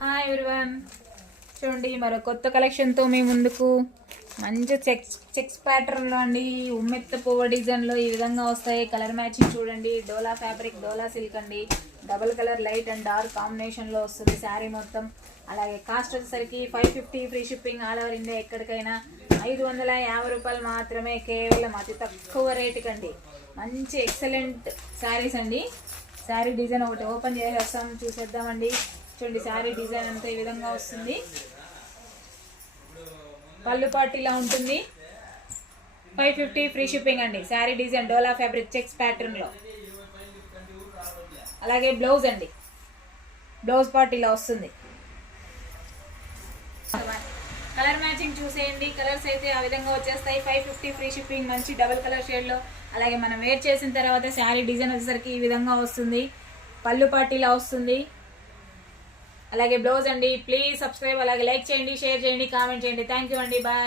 Hi everyone, చూడండి మరో కొత్త కలెక్షన్తో మీ ముందుకు. మంచి చెక్స్ ప్యాటర్న్లో అండి, ఉమ్మెత్త పువ్వు డిజైన్లో ఈ విధంగా వస్తాయి. కలర్ మ్యాచింగ్ చూడండి. డోలా ఫ్యాబ్రిక్, డోలా సిల్క్ అండి. Double colour light and dark కాంబినేషన్లో వస్తుంది శారీ మొత్తం. అలాగే కాస్ట్ వచ్చేసరికి 550 free shipping all over India. ఎక్కడికైనా 550 రూపాయలు మాత్రమే, కేవలం అతి తక్కువ రేటుకి అండి. మంచి ఎక్సలెంట్ శారీస్ అండి. శారీ డిజైన్ ఒకటి ఓపెన్ చేసి వస్తాం, చూసేద్దామండి. చూడండి శారీ డిజైన్ అంతా ఈ విధంగా వస్తుంది. పళ్ళు పాటు ఇలా ఉంటుంది. 550 ఫ్రీ షిప్పింగ్ అండి. శారీ డిజైన్ డోలా ఫ్యాబ్రిక్ చెక్స్ ప్యాటర్న్లో. అలాగే బ్లౌజ్ అండి, బ్లౌజ్ పార్ట్ ఇలా వస్తుంది. కలర్ మ్యాచింగ్ చూసేయండి. కలర్స్ అయితే ఆ విధంగా వచ్చేస్తాయి. 550 ఫ్రీ షిప్పింగ్. మంచి డబుల్ కలర్ షేడ్లో. అలాగే మనం వేర్ చేసిన తర్వాత శారీ డిజైన్ వచ్చేసరికి ఈ విధంగా వస్తుంది. పళ్ళు పార్ట్ ఇలా వస్తుంది. అలాగే బ్లౌజ్ అండి. ప్లీజ్ సబ్స్క్రైబ్, అలాగే లైక్ చేయండి, షేర్ చేయండి, కామెంట్ చేయండి. థ్యాంక్ యూ అండి. బాయ్.